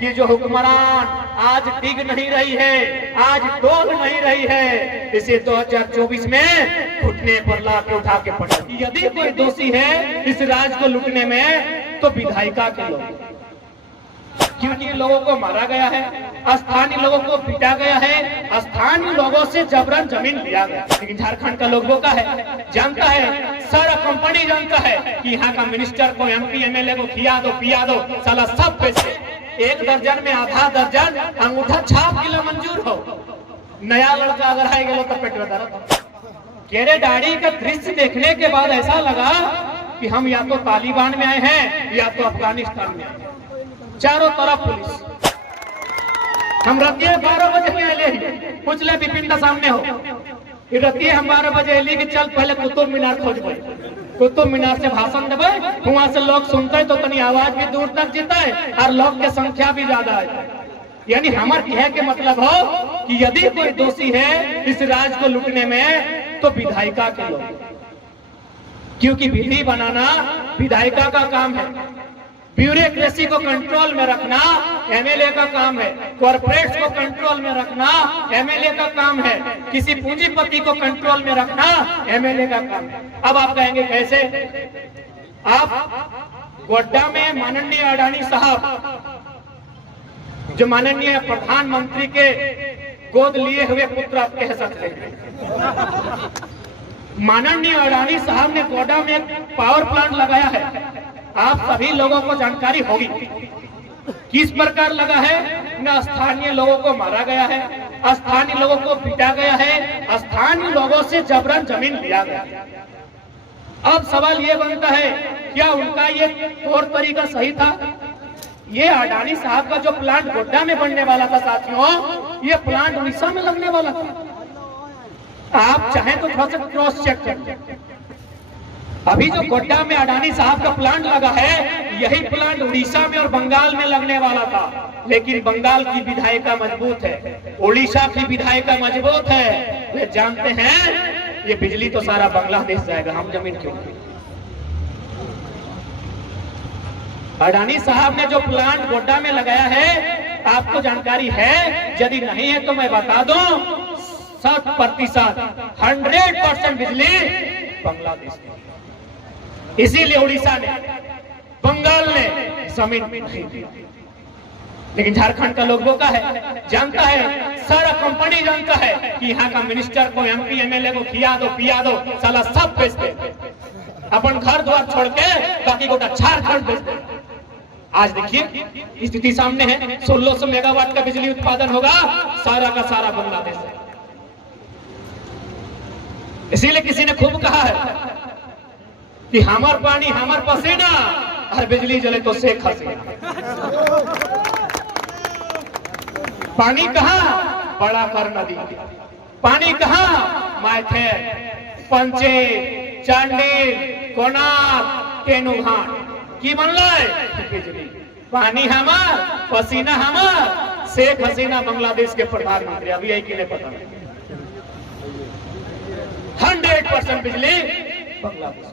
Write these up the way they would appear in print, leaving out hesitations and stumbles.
कि जो हुक्मरान आज डिग नहीं रही है, आज डोल नहीं रही है, इसे 2024 में घुटने पर लाके उठा के पटक। यदि कोई दोषी है इस राज को लूटने में तो विधायिका के लोग, क्योंकि लोगों को मारा गया है, स्थानीय लोगों को पीटा गया है, स्थानीय लोगों से जबरन जमीन लिया गया। लेकिन झारखंड का लोगों का है, जानता है, सारा कंपनी जानता है कि यहाँ का मिनिस्टर को, MP MLA को खिया दो पिया दो, साला सब पैसे 1 दर्जन में आधा दर्जन अंगूठा छाप के लिए मंजूर हो। नया लड़का अगर आए गए तो पेट में दर्द। केरे दाढ़ी का दृश्य देखने के बाद ऐसा लगा कि हम या तो तालिबान में आए हैं या तो अफगानिस्तान में आए हैं। चारों तरफ पुलिस। हम रतिये 12 बजे में आए, पूछ ले विपिन सामने हो, रतिये हम 12 बजे अली कि चल पहले कुतुब मीनार खोजबे, कुतुब मीनार से भाषण देवे, वहां से लोग सुनते तो तनी आवाज भी दूर तक जीता है और लोग की संख्या भी ज्यादा है। यानी हमारे कहे के मतलब हो कि यदि कोई दोषी है इस राज को लूटने में तो विधायिका के लोग, क्योंकि विधि बनाना विधायिका का काम है, ब्यूरोक्रेसी को कंट्रोल में रखना MLA का काम है, कॉर्पोरेट्स को कंट्रोल में रखना MLA का काम है, किसी पूंजीपति को कंट्रोल में रखना MLA का काम है। अब आप कहेंगे कैसे? आप गोड्डा में माननीय अडानी साहब, जो माननीय प्रधानमंत्री के गोद लिए हुए पुत्र आप कह सकते हैं, माननीय अडानी साहब ने गोड्डा में एक पावर प्लांट लगाया है। आप सभी लोगों को जानकारी होगी किस प्रकार लगा है। न स्थानीय लोगों को मारा गया है, स्थानीय लोगों को पीटा गया है, स्थानीय लोगों से जबरन जमीन लिया गया। अब सवाल ये बनता है, क्या उनका ये तौर तरीका सही था? ये अडानी साहब का जो प्लांट गोड्डा में बनने वाला था साथियों, ये प्लांट उड़ीसा में लगने वाला था। आप चाहें तो थोड़ा सा क्रॉस चेक करें। अभी जो गोड्डा में अडानी साहब का प्लांट लगा है, यही प्लांट उड़ीसा में और बंगाल में लगने वाला था, लेकिन बंगाल की विधायिका मजबूत है, उड़ीसा की विधायिका मजबूत है। वे जानते हैं ये बिजली तो सारा बांग्लादेश जाएगा, हम जमीन क्यों? अडानी साहब ने जो प्लांट गोड्डा में लगाया है, आपको जानकारी है? यदि नहीं है तो मैं बता दूं, 100% 100% बिजली बांग्लादेश में। इसीलिए उड़ीसा ने, बंगाल ने जमीन नहीं दी। लेकिन झारखंड का लोगों का है, जानता है, सारा कंपनी जानता है कि यहाँ का मिनिस्टर को, MP MLA को खिया दो पिया दो, साला सब बेच दे, अपन घर द्वार छोड़ के बाकी गोटा झारखंड बेच दे। आज देखिए स्थिति सामने है, 1600 मेगावाट का बिजली उत्पादन होगा, सारा का सारा बांग्लादेश है। इसीलिए किसी ने खूब कहा है कि हमार पानी हमार पसीना और बिजली जले तो शेख हसीना। पानी कहाँ? बड़ा कर नदी। पानी कहाँ? मायथेर, पंचे, चांडिल, कोणार्क, तेनुघाट की बनल बिजली। पानी हमार, पसीना हमार, शेख हसीना बांग्लादेश के प्रधानमंत्री। अभी यही किन्हें पता नहीं। 100% बिजली बांग्लादेश,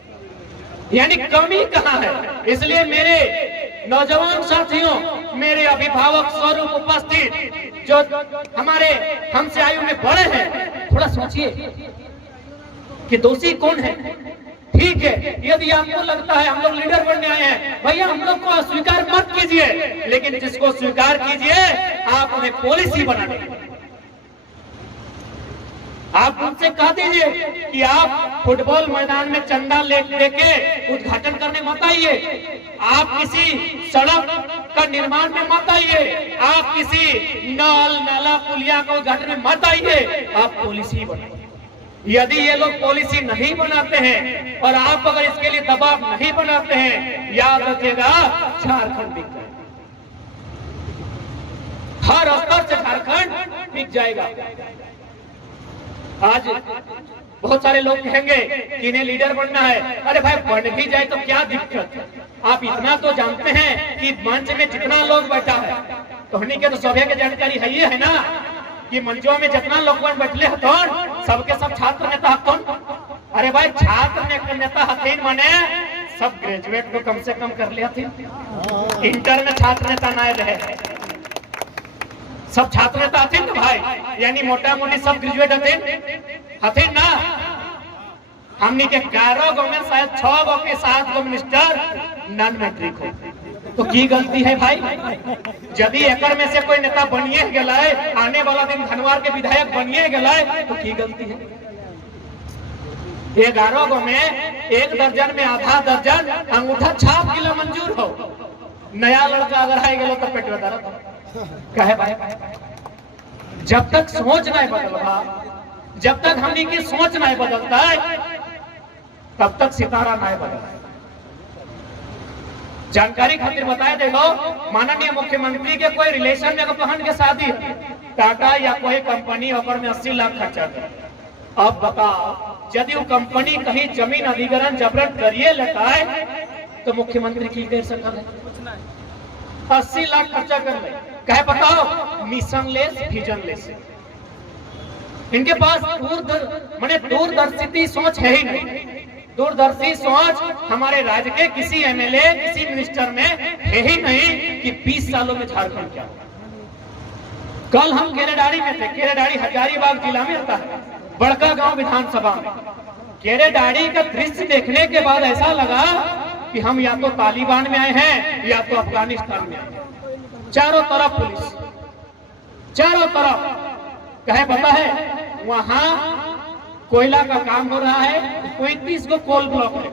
यानी कमी कहाँ है? इसलिए मेरे नौजवान साथियों, मेरे अभिभावक स्वरूप उपस्थित जो हमारे हमसे आयु में बड़े हैं, थोड़ा सोचिए कि दोषी कौन है। ठीक है, यदि आपको लगता है हम लोग लीडर बनने आए हैं, भैया हम लोग को स्वीकार मत कीजिए, लेकिन जिसको स्वीकार कीजिए आप उन्हें पॉलिसी बना दीजिए। आप उनसे कह दीजिए कि आप फुटबॉल मैदान में चंदा लेके उद्घाटन करने मत आइए, आप किसी सड़क का निर्माण में मत आइए, आप किसी नल नाला पुलिया का उद्घाटन में मत आइए, आप पॉलिसी बनाइए। यदि ये लोग पॉलिसी नहीं बनाते हैं और आप अगर इसके लिए दबाव नहीं बनाते हैं, याद रखिएगा झारखंड बिक जाएगा, हर स्तर से झारखंड बिक जाएगा। आज बहुत सारे लोग कहेंगे कि इन्हें लीडर बनना है। अरे भाई, बन भी जाए तो क्या दिक्कत है? आप इतना तो जानते हैं कि मंच में जितना लोग बैठा है, तो हमने के तो सभी की जानकारी है, ये है ना कि मंचों में जितना लोग बैठले हथन सबके सब छात्र नेता हथन। अरे भाई, छात्र नेता हथीन माने सब ग्रेजुएट को कम से कम कर लिया थी, इंटर में छात्र नेता ना रहे। सब छात्र नेता हथिन ना भाई, यानी मोटा मोटी सब ग्रेजुएट हथिन ना। हमने के 11 गो में शायद 6 गो के 7 गो मिनिस्टर नॉन मैट्रिक हो, तो की गलती है भाई? यदि एकड़ में से कोई नेता बनिए गलाए, आने वाला दिन धनवार के विधायक बनिए गलाए, तो की गलती है? 11 गो में 1 दर्जन में आधा दर्जन अंगूठा छाप के लिए मंजूर हो। नया लड़का अगर आए गलो तो पेट में दर्द कहे भाई। जब तक सोच नहीं बदलता, जब तक हमने की सोच नहीं बदलता है, तब तक सितारा नहीं बदलता। जानकारी खातिर बताए, देखो माननीय मुख्यमंत्री के कोई रिलेशन में बहन के शादी है, टाटा या कोई कंपनी ऊपर में 80 लाख खर्चा करे। अब बताओ, यदि वो कंपनी कहीं जमीन अधिग्रहण जबरन करिए लेता है तो मुख्यमंत्री की कर सकता है? 80 लाख खर्चा कर ले, कहे बताओ मिशन लेस विजन लेस। इनके पास दूरदर्शी सोच है ही नहीं। दूरदर्शी सोच हमारे राज्य के किसी एमएलए, किसी मिनिस्टर में है ही नहीं कि 20 सालों में झारखंड क्या। कल हम केरेडारी में थे, केरेडारी हजारीबाग जिला में आता है, बड़का गांव विधानसभा में। केरेडारी का दृश्य देखने के बाद ऐसा लगा कि हम या तो तालिबान में आए हैं या तो अफगानिस्तान में आए हैं। चारों तरफ पुलिस, चारों तरफ। कहे पता है वहां कोयला का काम हो रहा है, 35 को कोल ब्लॉक है।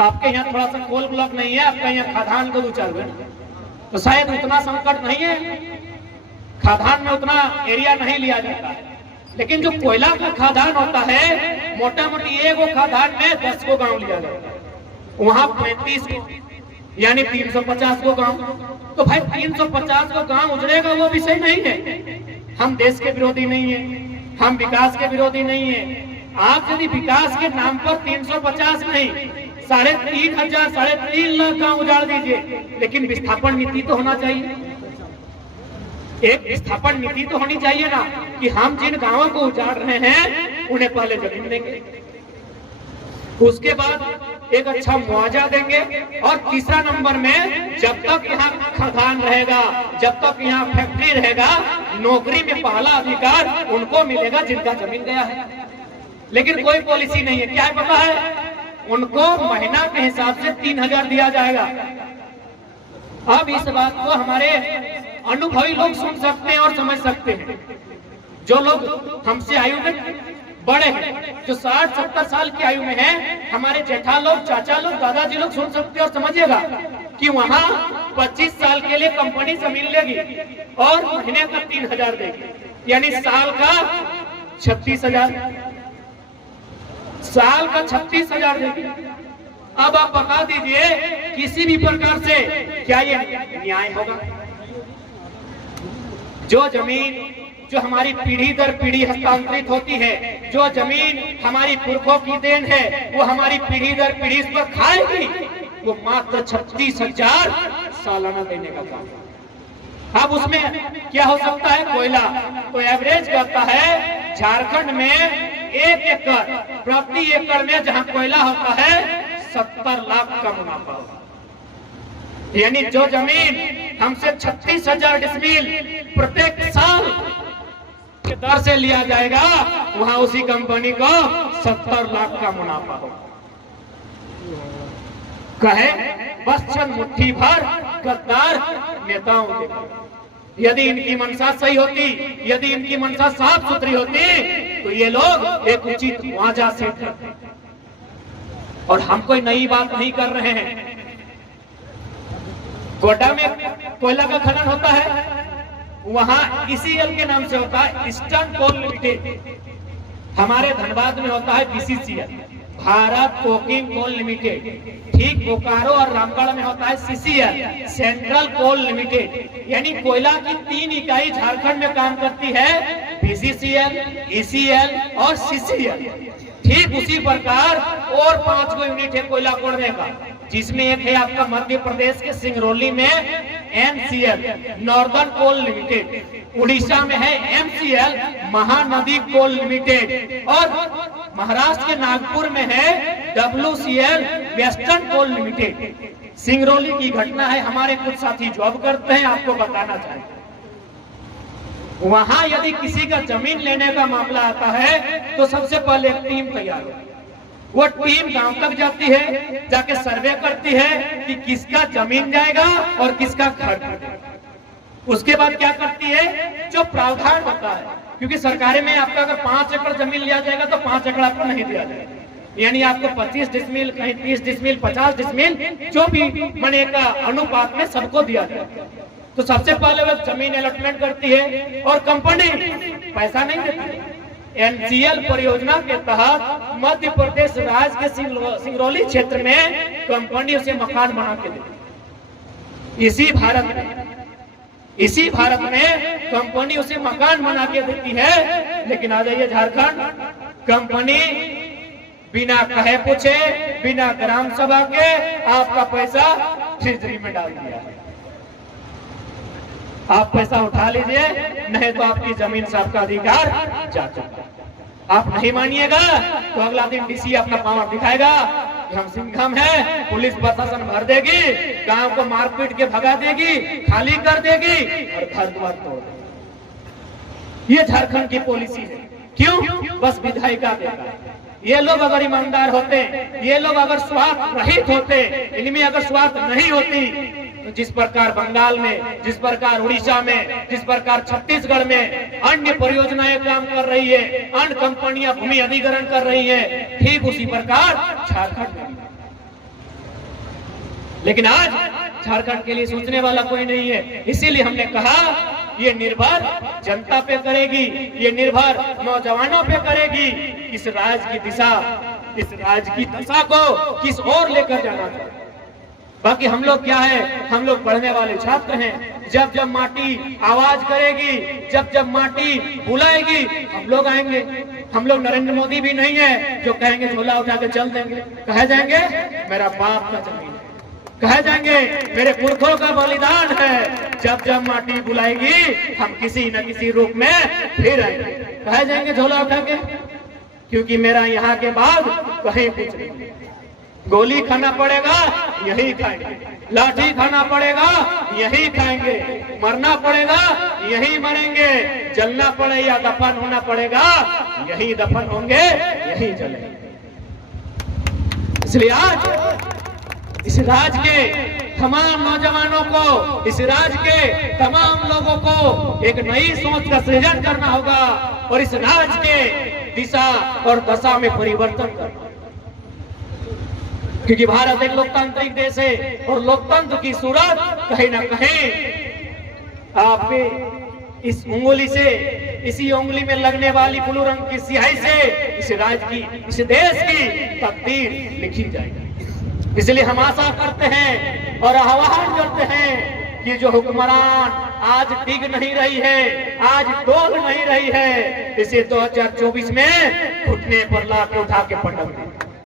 आपके यहाँ थोड़ा सा कोल ब्लॉक नहीं है, आपका यहाँ खादान का चल रहा है, तो शायद उतना संकट नहीं है, खादान में उतना एरिया नहीं लिया जाता है। लेकिन जो कोयला का खादान होता है, मोटा मोटी एगो खादान में 10 को गांव लिया जाता है, वहां 35 को यानी 350 को गांव। तो भाई 350 को गांव उजड़ेगा वो विषय नहीं है। हम देश के विरोधी नहीं है, हम विकास के विरोधी नहीं है। आप यदि विकास के नाम पर 350 नहीं 3,500 3.5 लाख गांव उजाड़ दीजिए, लेकिन विस्थापन नीति तो होना चाहिए। एक विस्थापन नीति तो होनी चाहिए ना, कि हम जिन गांवों को उजाड़ रहे हैं उन्हें पहले जमीन देंगे, उसके बाद एक अच्छा मुआवजा देंगे, और तीसरा नंबर में जब तक यहाँ खदान रहेगा, जब तक यहाँ फैक्ट्री रहेगा, नौकरी में पहला अधिकार उनको मिलेगा जिनका जमीन गया है। लेकिन कोई पॉलिसी नहीं है। क्या है पता है? उनको महीना के हिसाब से 3,000 दिया जाएगा। अब इस बात को हमारे अनुभवी लोग सुन सकते हैं और समझ सकते हैं। जो लोग हमसे आयु में बड़े हैं, जो 60-70 साल की आयु में हैं, हमारे जेठा लोग, चाचा लोग, दादाजी लोग सुन सकते हैं और समझिएगा कि वहां 25 साल के लिए कंपनी जमीन लेगी और महीने का 3,000 देगी, यानी साल का 36,000, साल का 36,000 देगी। अब आप बता दीजिए किसी भी प्रकार से क्या ये न्याय होगा? जो जमीन जो हमारी पीढ़ी दर पीढ़ी हस्तांतरित होती है, जो जमीन हमारी पुरखों की देन है, वो हमारी पीढ़ी दर पीढ़ी इस पर खाएगी, वो मात्र 36,000 सालाना देने का काम। अब उसमें क्या हो सकता है? कोयला तो एवरेज करता है झारखंड में 1 एकड़ प्रति एकड़ में जहां कोयला होता है 70 लाख का मुनाफा होगा। यानी जो जमीन हमसे 36,000 डिसमिल प्रत्येक साल के दर से लिया जाएगा, वहां उसी कंपनी को 70 लाख का मुनाफा होगा। कहे बस चंद मुट्ठी भर गद्दार नेताओं के। यदि इनकी मंशा सही होती, यदि इनकी मंशा साफ सुथरी होती, तो ये लोग एक उचित मुआवजा सेट करते। और हम कोई नई बात नहीं कर रहे हैं। गोड्डा में कोयला का खनन होता है, वहां ईसीएल के नाम से होता है, ईस्टर्न कोल लिमिटेड। हमारे धनबाद में होता है BCCL, Bharat coking coal limited. ठीक बोकारो और रामगढ़ में होता है सीसीएल, सेंट्रल कोल लिमिटेड। यानी कोयला की 3 इकाई झारखंड में काम करती है, बीसीसीएल, ईसीएल और सीसीएल। ठीक उसी प्रकार और 5 गो यूनिट है कोयला कोड़ने का, जिसमें एक है आपका मध्य प्रदेश के सिंगरौली में एनसीएल, नॉर्दर्न कोल लिमिटेड। उड़ीसा में है एमसीएल, महानदी कोल लिमिटेड। और महाराष्ट्र के नागपुर में है डब्ल्यूसीएल, वेस्टर्न कोल लिमिटेड। सिंगरौली की घटना है, हमारे कुछ साथी जॉब करते हैं, आपको बताना चाहिए। वहां यदि किसी का जमीन लेने का मामला आता है तो सबसे पहले एक टीम तैयार होती है। वो टीम गांव तक जाती है, जाके सर्वे करती है कि किसका जमीन जाएगा और किसका घर जाएगा। उसके बाद क्या करती है, जो प्रावधान होता है, क्योंकि सरकारी में आपका अगर 5 एकड़ जमीन लिया जाएगा तो 5 एकड़ आपको नहीं दिया जाएगा, यानी आपको 25 डिसमिल, कहीं 30 डिसमिल, 50 डिसमिल, जो भी मने का अनुपात में सबको दिया जाएगा। तो सबसे पहले वो जमीन अलॉटमेंट करती है और कंपनी पैसा नहीं देती। एनसीएल परियोजना के तहत मध्य प्रदेश राज्य के सिंगरौली क्षेत्र में कंपनी उसे मकान बना के देती। इसी भारत में कंपनी उसे मकान बना के देती है। लेकिन आ जाइए झारखंड, कंपनी बिना कहे पूछे, बिना ग्राम सभा के आपका पैसा ट्रेजरी में डाल दिया। आप पैसा उठा लीजिए, नहीं तो आपकी जमीन से आपका अधिकार जा चुका। आप नहीं मानिएगा तो अगला दिन डीसी अपना पावर दिखाएगा कि हम सिंघम है, पुलिस प्रशासन भर देगी, गांव को मारपीट के भगा देगी, खाली कर देगी और घर द्वार तोड़ देगी। ये झारखंड की पॉलिसी है। क्यों? बस विधायिका देगा। ये लोग अगर ईमानदार होते, ये लोग अगर स्वार्थ रहित होते, इनमें अगर स्वार्थ नहीं होती, तो जिस प्रकार बंगाल में, जिस प्रकार उड़ीसा में, जिस प्रकार छत्तीसगढ़ में अन्य परियोजनाएं काम कर रही है, अन्य कंपनियां भूमि अधिग्रहण कर रही है, ठीक उसी प्रकार झारखंड में। लेकिन आज झारखंड के लिए सोचने वाला कोई नहीं है। इसीलिए हमने कहा ये निर्भर जनता पे करेगी, ये निर्भर नौजवानों पे करेगी। इस राज्य की दिशा, इस राज्य की दशा को किस ओर लेकर जाना चाहिए। बाकी हम लोग क्या है, हम लोग पढ़ने वाले छात्र हैं। जब जब माटी आवाज करेगी, जब जब माटी बुलाएगी, हम लोग आएंगे। हम लोग नरेंद्र मोदी भी नहीं है जो कहेंगे झोला उठा के चल देंगे। कहे जाएंगे मेरा बाप का जमीन है, कहे जाएंगे मेरे पुरखों का बलिदान है। जब जब माटी बुलाएगी हम किसी न किसी रूप में फिर आएंगे। कहे जाएंगे झोला उठा के, क्योंकि मेरा यहाँ के बाद कहीं कुछ नहीं। गोली खाना पड़ेगा यही खाएंगे, लाठी खाना पड़ेगा यही खाएंगे, मरना पड़ेगा यही मरेंगे, जलना पड़े या दफन होना पड़ेगा यही दफन होंगे, यही जलेंगे। इसलिए आज इस राज्य के तमाम नौजवानों को, इस राज्य के तमाम लोगों को एक नई सोच का सृजन करना होगा और इस राज्य के दिशा और दशा में परिवर्तन करना। क्योंकि भारत एक लोकतांत्रिक देश है और लोकतंत्र की सूरत कहीं ना कहीं आपके इस उंगली से, इसी उंगली में लगने वाली ब्लू रंग की स्याही से इस राज्य की, इस देश की तकदीर लिखी जाएगी। इसलिए हम आशा करते हैं और आह्वान करते हैं कि जो हुक्मरान आज टिक नहीं रही है, आज डोल नहीं रही है, इसे 2024 में घुटने पर ला के उठा के पटक दें।